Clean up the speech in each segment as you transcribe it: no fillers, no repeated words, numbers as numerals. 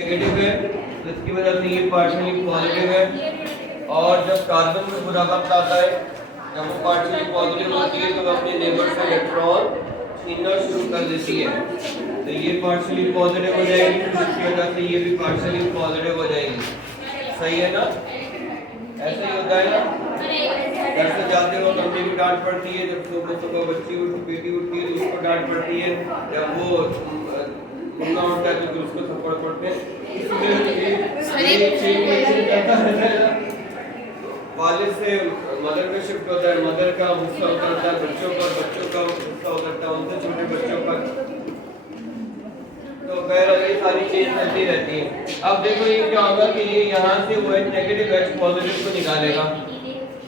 Negative है तो इसकी वजह से ये पार्शियली पॉजिटिव है। और जब कार्बन में बुरा वक्त आता है, जब वो पार्शियली पॉजिटिव होती है तो वो अपने नेबर से इलेक्ट्रॉन छीनना शुरू कर देती है, तो ये पार्शियली पॉजिटिव हो जाएगी, इसकी वजह से ये भी पार्शियली पॉजिटिव हो जाएगी। सही है ना? ऐसे ही होता है ना। घर से जाते हो तो मम्मी की डांट पड़ती है, जब सुबह सुबह बच्ची बेटी उठती है तो उसको डांट पड़ती है, जब वो मुन्ना उठता है तो उसको थप्पड़ पड़ते हैं। वालिद से मदर में शिफ्ट होता है, मदर का गुस्सा उतरता है बच्चों पर, बच्चों का गुस्सा उतरता है उनसे छोटे बच्चों पर, तो बहरहाल ये सारी चीज चलती रहती है। अब देखो ये क्या होगा कि ये यहाँ से वो H नेगेटिव H पॉजिटिव को निकालेगा।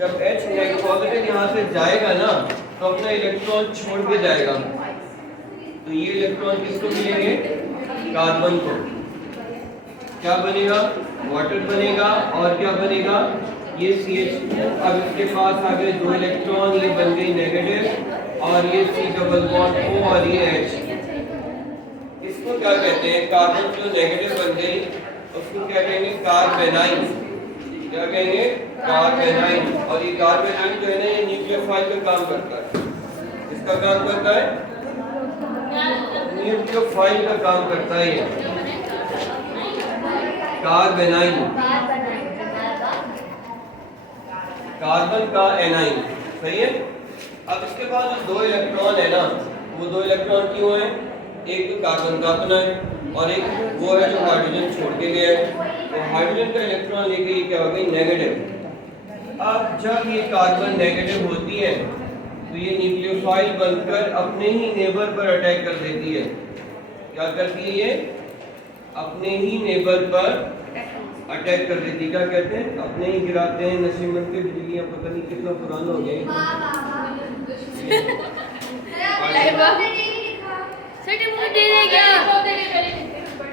जब H पॉजिटिव यहाँ से जाएगा ना तो अपना इलेक्ट्रॉन छोड़ के जाएगा, तो ये इलेक्ट्रॉन किसको मिलेंगे? कार्बन को। क्या बनेगा? वाटर बनेगा। और क्या बनेगा? ये CH2। अब इसके पास आ गए 2 इलेक्ट्रॉन, ये बन गई नेगेटिव, और ये C डबल बॉन्ड O और ये H। इसको क्या कहते हैं? कार्बन जो नेगेटिव बन गई उसको क्या कहेंगे? कार्बेनाइन। क्या कहेंगे? कार्बेनाइन। और ये कार्बेनाइन जो है ना, ये न्यूक्लियोफाइल का काम करता है। इसका काम करता है, न्यूक्लियोफाइल का काम करता है ये कार्बेनाइन, कार्बन का एनाइन। सही है। अब इसके बाद जो 2 इलेक्ट्रॉन है ना, वो 2 इलेक्ट्रॉन क्यों है? एक तो कार्बन का अपना है और एक वो है जो हाइड्रोजन छोड़ के गया है, तो हाइड्रोजन का इलेक्ट्रॉन लेके ये क्या हो गई? नेगेटिव। अब जब ये कार्बन नेगेटिव होती है तो ये न्यूक्लियोफाइल बनकर अपने ही नेबर पर अटैक कर देती है। क्या करती है ये? अपने ही नेबर पर अटैक कर देती है। क्या कहते हैं? अपने ही गिराते हैं। नशीमन के बिजलियां पता नहीं कितना पुराना हो गया।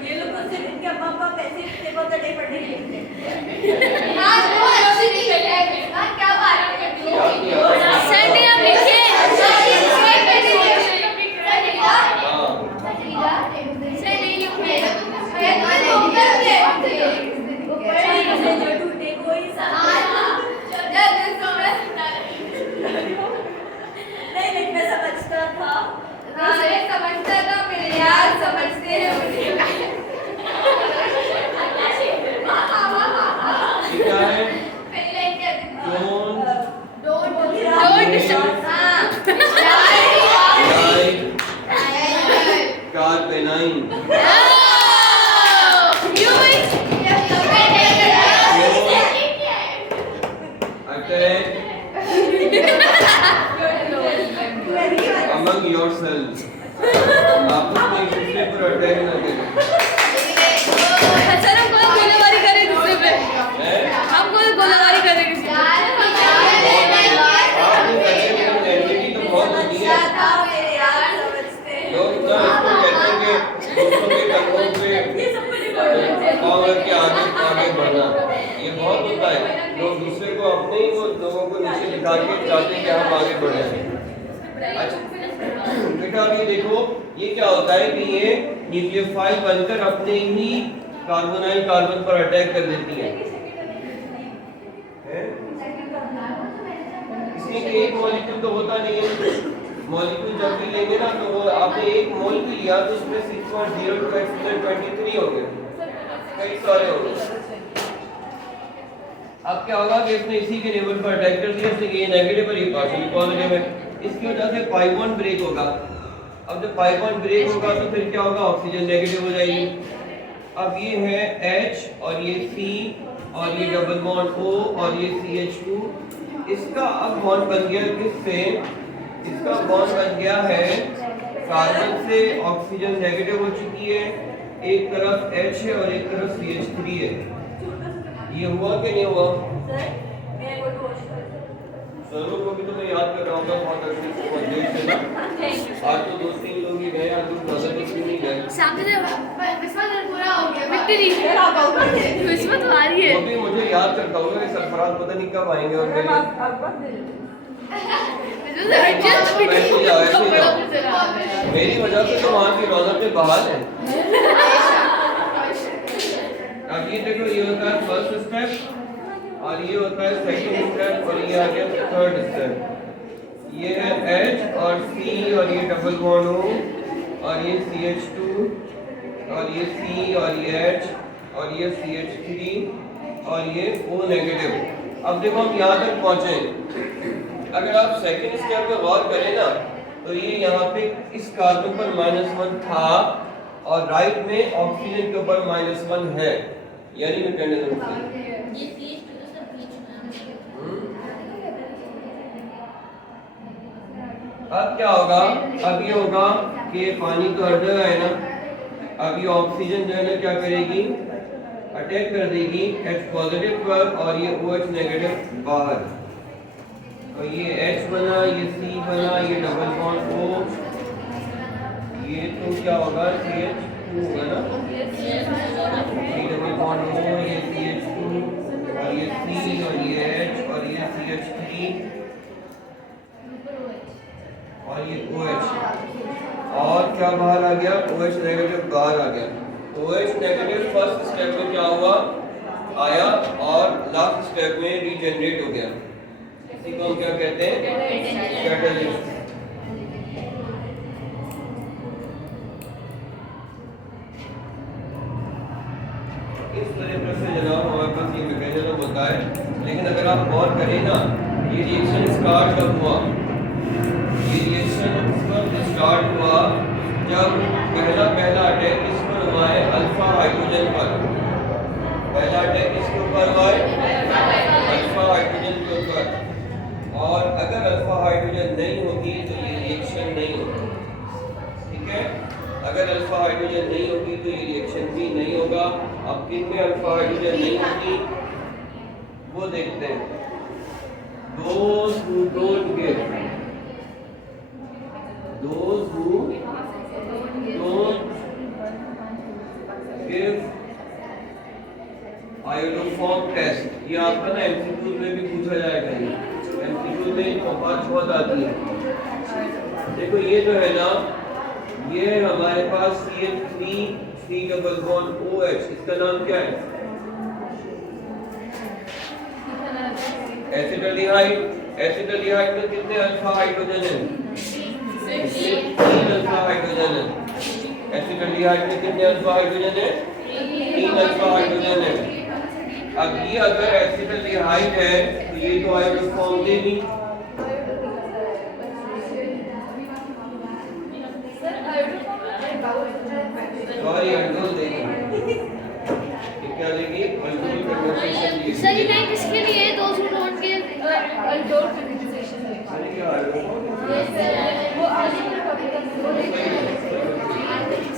ये लोग उससे दिन के अब्बा अब्बा पैसे इतने बहुत डे पढ़ने लिखते हैं। हां वो अच्छी नहीं है। हां क्या बात करती हो? सर ने आप लिखे among yourselves. आपस में एक दूसरे पर अटैक न करें। सर हम कोई गोलीबारी करें दूसरे पे, हम कोई गोलीबारी करें किसी पे। एंटिटी तो बहुत होती है। लोग इतना इसको कहते हैं कि दूसरों के कंट्रोल पे पावर के आगे बढ़ना, ये बहुत होता है। लोग दूसरे को अपने ही वो लोगों को नीचे दिखा के चाहते हैं कि हम आगे बढ़ें। अच्छा बेटा अभी देखो ये क्या होता है कि ये न्यूक्लियोफाइल बनकर अपने ही कार्बोनाइल कार्बन पर अटैक कर देती है। इसमें एक मॉलिक्यूल तो होता नहीं है। मॉलिक्यूल जब भी लेंगे ना तो वो आपने एक मोल भी लिया तो उसमें 6.023 हो गए, कई सारे हो गए। अब क्या होगा कि इसने इसी के लेवल पर अटैक कर दिया, इसलिए ये नेगेटिव और ये पार्शियली पॉजिटिव है। इसकी वजह से पाई बॉन्ड ब्रेक होगा। अब जब पाई बॉन्ड ब्रेक होगा तो फिर क्या होगा? ऑक्सीजन नेगेटिव हो जाएगी। अब ये है H और ये C और ये डबल बॉन्ड O और ये CH2। इसका अब बॉन्ड बन गया किससे? इसका बॉन्ड बन गया है कार्बन से। ऑक्सीजन नेगेटिव हो चुकी है, एक तरफ H है और एक तरफ CH3 है। ये हुआ कि नहीं हुआ? सरों को भी तो मैं याद कर रहा हूँ बहुत अच्छे से, बहुत देर से ना। आज तो 2-3 लोग ही गए, आज तो ज़्यादा किसी नहीं गए। सामने किस्मत पूरा हो गया, विक्ट्री किस्मत आ रही है। वो भी मुझे याद करता होगा कि सरफराज पता नहीं कब आएंगे और मेरे मेरी वजह से तो वहाँ की रौनक में बहाल है। ये देखो ये होता है फर्स्ट स्टेप और ये होता है सेकंड स्टेप और ये आ गया थर्ड स्टेप। ये है H और C और ये डबल बॉन्ड O और ये CH2 और ये C और ये H और ये CH3 और ये O नेगेटिव। अब देखो हम यहाँ तक पहुँचे। अगर आप सेकंड स्टेप पे गौर करें ना तो ये यहाँ पे इस कार्बन पर -1 था और राइट में ऑक्सीजन के ऊपर -1 है, यानी मैकेनिज्म से। ये बीच में तो सब बीच में अब क्या होगा? अब ये होगा कि पानी तो हर जगह है ना, अब ये ऑक्सीजन जो है ना क्या करेगी, अटैक कर देगी H पॉजिटिव पर और ये OH नेगेटिव बाहर। तो ये H बना, ये C बना, ये डबल बॉन्ड O, ये तो क्या होगा CH2 होगा ना, ये डबल बॉन्ड O, ये CH2 और ये C और ये H और ये CH3 और ये OH और क्या बाहर आ गया, OH नेगेटिव बाहर आ गया। OH नेगेटिव फर्स्ट स्टेप में क्या हुआ, आया और लास्ट स्टेप में रीजनरेट हो गया। इसी को हम क्या कहते हैं, कैटलिस्ट। इस तरीके से जनाब हमारे पास ये मैकेनिज्म होता है। लेकिन अगर आप गौर करें ना, ये रिएक्शन स्टार्ट कब हुआ, ये रिएक्शन स्टार्ट हुआ जब पहला अटैक किस पर हुआ है, अल्फा हाइड्रोजन पर। पहला अटैक किसके ऊपर हुआ है, अल्फा हाइड्रोजन के ऊपर। और अगर अल्फा हाइड्रोजन नहीं होगी तो ये रिएक्शन नहीं होगी, ठीक है। अगर अल्फा हाइड्रोजन नहीं होगी तो ये रिएक्शन भी नहीं होगा। अब किन में अल्फा हाइड्रोजन नहीं होगी वो देखते हैं। Those who don't give, those who don't give iodoform test, ये आपका ना एमसीक्यू में भी पूछा जाएगा। एमसीक्यू में बात बहुत आती है। देखो ये जो है ना, ये हमारे पास CH3 C double bond OH, इसका नाम क्या है, एसिटाल्डिहाइड। एसिटाल्डिहाइड में कितने अल्फा हाइड्रोजन हैं, 3 अल्फा हाइड्रोजन है। एसिटाल्डिहाइड में कितने अल्फा हाइड्रोजन है, 3 अल्फा हाइड्रोजन है। अब ये अगर एसिटाल्डिहाइड है तो ये तो आयोडोफॉर्म देगी, सॉरी अल्कोहल देगी, क्या देगी, अल्कोहल कंडेंसेशन देगी। सर ये नहीं किसके लिए, दोस्त who don't give alcohol condensation है। अरे क्या अल्कोहल, वो आगे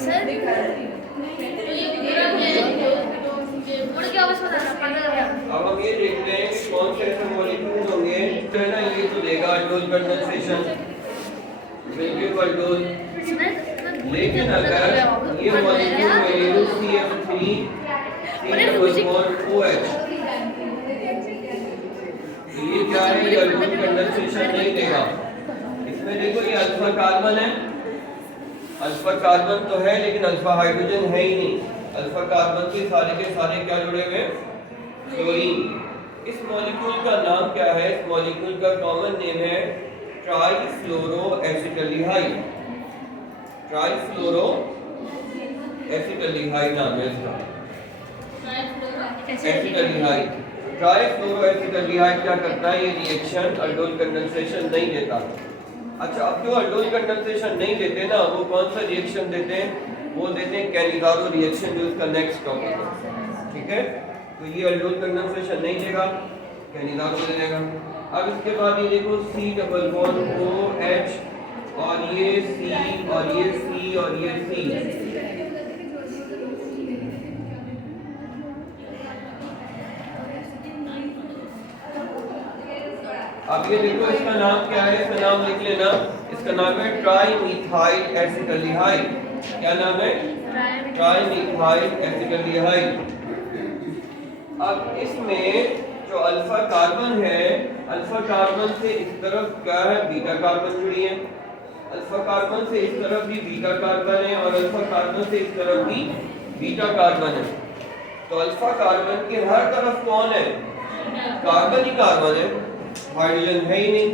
सर ये पूरा मुड़ के वापस बताना। अब हम ये देखते हैं कि कौन से ऐसे मॉलिक्यूल होंगे जो है ना ये तो देगा अल्कोहल कंडेंसेशन, बिल्कुल अल्कोहल। लेकिन अगर ये मॉलिक्यूल वैल्यू CF3 OH, ये क्या है, ये अल्कोहल कंडेंसेशन नहीं देगा। इसमें देखो ये अल्फा कार्बन है, अल्फा कार्बन तो है लेकिन अल्फा हाइड्रोजन है ही नहीं। अल्फा कार्बन के सारे क्या जुड़े हुए हैं, फ्लोरीन। इस मॉलिक्यूल का नाम क्या है, इस मॉलिक्यूल का कॉमन नेम है ट्राइफ्लोरो एसिटाल्डिहाइड। ट्राइफ्लोरो एसिटाल्डिहाइड नाम है इसका, एसिटाल्डिहाइड। ट्राइफ्लोरो एसिटाल्डिहाइड क्या करता है, ये रिएक्शन अल्कोहल कंडेंसेशन नहीं देता। अच्छा, अब जो अल्कोहल कंडेंसेशन नहीं देते ना, वो कौन सा रिएक्शन देते हैं, वो देते हैं कैनिजारो रिएक्शन, जो इसका नेक्स्ट टॉपिक है, ठीक है। तो ये अल्कोहल कंडेंसेशन नहीं देगा, कैनिजारो दे देगा। अब इसके बाद ये देखो C डबल बॉन्ड OH और ये C और ये C और ये C, अब ये देखो इसका नाम क्या है, इसका नाम लिख लेना, इसका नाम है ट्राइमीथाइल एसिटाल्डिहाइड। क्या नाम है, ट्राइमीथाइल एसिटाल्डिहाइड। अब इसमें जो अल्फा कार्बन है, अल्फा कार्बन से इस तरफ क्या है, बीटा कार्बन जुड़ी है। अल्फा कार्बन से इस तरफ भी बीटा कार्बन है और अल्फा कार्बन से इस तरफ भी बीटा कार्बन है। तो अल्फा कार्बन के हर तरफ कौन है? कार्बन ही कार्बन है, हाइड्रोजन है ही नहीं।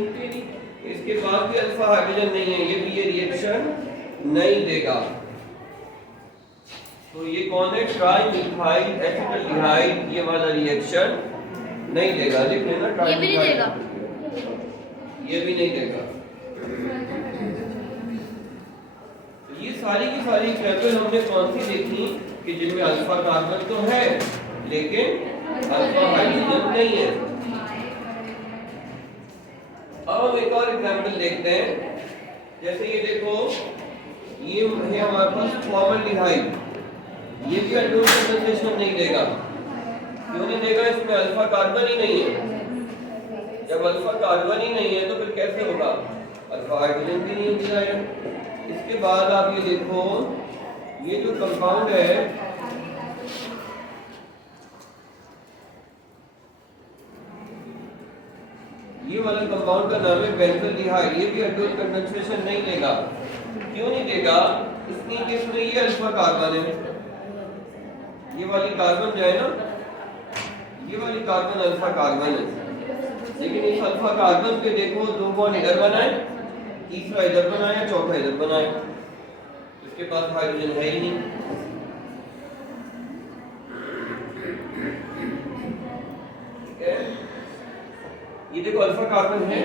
इसके बाद भी अल्फा हाइड्रोजन नहीं है, ये भी ये रिएक्शन नहीं देगा। तो ये कौन है? ट्राइमिथाइल एसिटाल्डिहाइड, ये वाला रिएक्शन नहीं देगा। लिख लेना, ये भी नहीं देगा, ये भी नहीं देगा। ये सारी की सारी एग्जांपल हमने कौन सी देखी कि जिनमें अल्फा कार्बन तो है लेकिन अल्फा हाइड्रोजन नहीं है। अब हम एक और एग्जांपल देखते हैं। जैसे ये देखो, ये है हमारे पास फॉर्मल्डिहाइड, ये भी एल्डोल कंडेंसेशन नहीं देगा। क्यों नहीं देगा? इसमें अल्फा कार्बन ही नहीं है। जब अल्फा कार्बन ही नहीं है तो फिर कैसे होगा? अल्फा हाइड्रोजन भी नहीं मिलाएगा। इसके बाद आप ये देखो, ये जो कंपाउंड है ये वाला कंपाउंड का नाम है बेंजोल्डिहाइड, ये भी एल्डोल कंडेंसेशन नहीं देगा। क्यों नहीं देगा? इसलिए कि इसमें ये अल्फा कार्बन है, ये वाली कार्बन जो है ना, ये वाली कार्बन अल्फा कार्बन है। लेकिन इस अल्फा कार्बन पे देखो दो बॉन्ड इधर बनाए, तीसरा इधर बनाया, चौथा इधर बनाया, इसके पास हाइड्रोजन है ही नहीं। ठीक है, ये देखो अल्फा कार्बन है,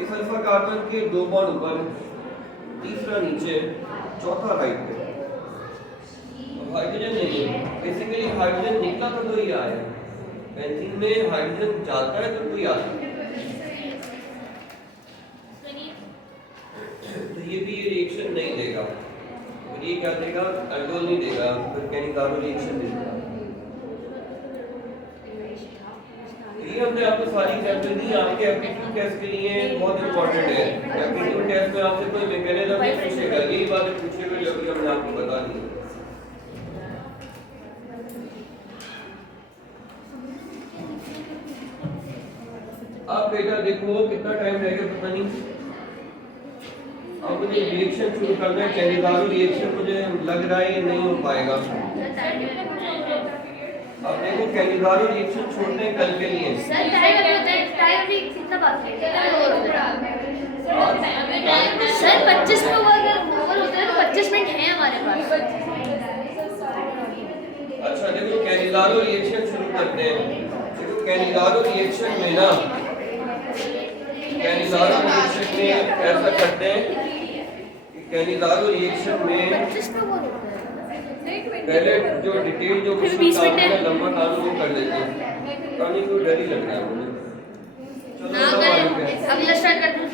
इस अल्फा कार्बन के दो बॉन्ड ऊपर है, तीसरा नीचे, चौथा राइट पे। हाइड्रोजन नहीं है। बेसिकली हाइड्रोजन निकला तो ही आया, बेंजीन में हाइड्रोजन जाता है तो कोई आता है। तो ये भी रिएक्शन नहीं देगा। और ये क्या देगा? अल्डोल नहीं देगा, फिर कैनिकारो रिएक्शन देगा। ये हमने आपको सारी एग्जांपल दी, आपके एप्टीट्यूड टेस्ट के लिए बहुत इंपॉर्टेंट है। एप्टीट्यूड टेस्ट में आपसे कोई मैकेनिज्म नहीं पूछेगा, यही बातें पूछेगा जो अभी हमने आपको बता दी। अब बेटा देखो कितना टाइम रहेगा पता नहीं। अब मुझे रिएक्शन शुरू करना है, कैनिजारो रिएक्शन मुझे लग रहा है ये नहीं हो पाएगा। अब देखो कैनिजारो रिएक्शन छोड़ने हैं कल के लिए। सर टाइम भी कितना बाकी है? सर 25 में ओवर होता है तो 25 मिनट है हमारे पास। अच्छा देखो कैनिजारो रिएक्शन शुरू करते हैं। देखो कैनिजारो रिएक्शन में ना, कैनिजारो रिएक्शन में ऐसा करते हैं कि कैनिजारो रिएक्शन में 25 में ओवर होता है। पहले जो डिटेल जो फिर 20 मिनट है। लंबा काम वो कर लेते हैं। कहानी को डर ही लग रहा है मुझे। चलो अगला स्टार्ट कर दूं?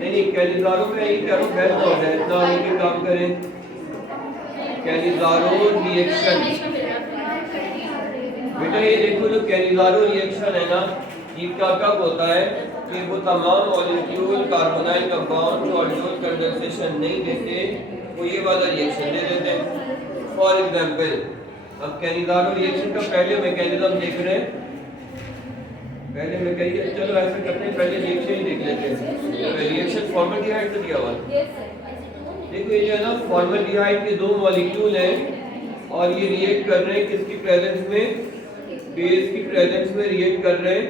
नहीं कैनिजारो में यही कह रहा हूँ, बहस हो जाए इतना आगे काम करें। कैनिजारो रिएक्शन बेटा, ये देखो जो कैनिजारो रिएक्शन है ना, ये कब होता है कि वो तमाम मॉलिक्यूल कार्बोनाइल कंपाउंड जो अल्डोल कंडेंसेशन नहीं देते वो ये वाला रिएक्शन दे देते हैं। फॉर एग्जांपल अब कैनिजारो रिएक्शन का पहले मैकेनिज्म देख रहे हैं। पहले मैं कहिए चलो ऐसा करते हैं, पहले रिएक्शन ही देख लेते हैं। रिएक्शन फॉर्मल्डिहाइड से दिया हुआ है। देखो ये जो है ना, फॉर्मल्डिहाइड के दो मॉलिक्यूल हैं और ये रिएक्ट कर रहे हैं किसकी प्रेजेंस में? बेस की प्रेजेंस में रिएक्ट कर रहे हैं।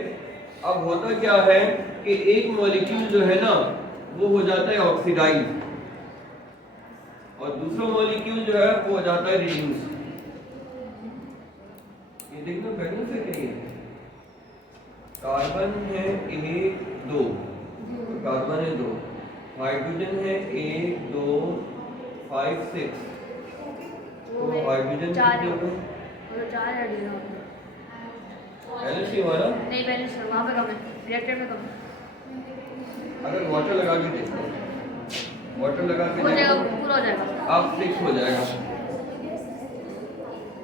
अब होता क्या है कि एक मॉलिक्यूल जो है ना वो हो जाता है ऑक्सीडाइज और दूसरा मॉलिक्यूल जो है वो हो जाता है रिड्यूस। ये देखना बैलेंस है क्या? ये कार्बन है 1 2, कार्बन है 2, हाइड्रोजन है 1 2 5 6, तो हाइड्रोजन कितने हो गए? 4 हाइड्रोजन बैलेंस ही हुआ ना? नहीं बैलेंस वहां पे कम है, रिएक्टर में कम है। अगर वाटर लगा के देखो, वाटर लगा के हो जाएगा, देखो पूरा हो जाएगा। अब 6 हो जाएगा।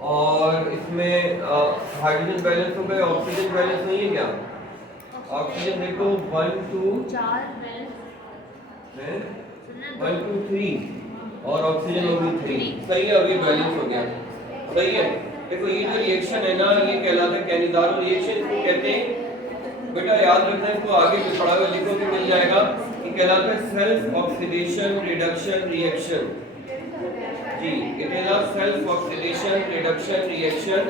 और इसमें हाइड्रोजन बैलेंस हो गए, ऑक्सीजन बैलेंस नहीं है क्या? ऑक्सीजन देखो 1 2 4 बैलेंस है 1 2 3 और ऑक्सीजन हो गई 3। सही है, अभी बैलेंस हो गया। सही है। देखो ये जो रिएक्शन है ना, ये कहलाता है कैनिजारो रिएक्शन। इसको कहते हैं बेटा, याद रखना है, इसको आगे भी पढ़ा हुआ लिखो कि मिल जाएगा। ये कहलाता है सेल्फ ऑक्सीडेशन रिडक्शन रिएक्शन। जी, it is a self oxidation reduction reaction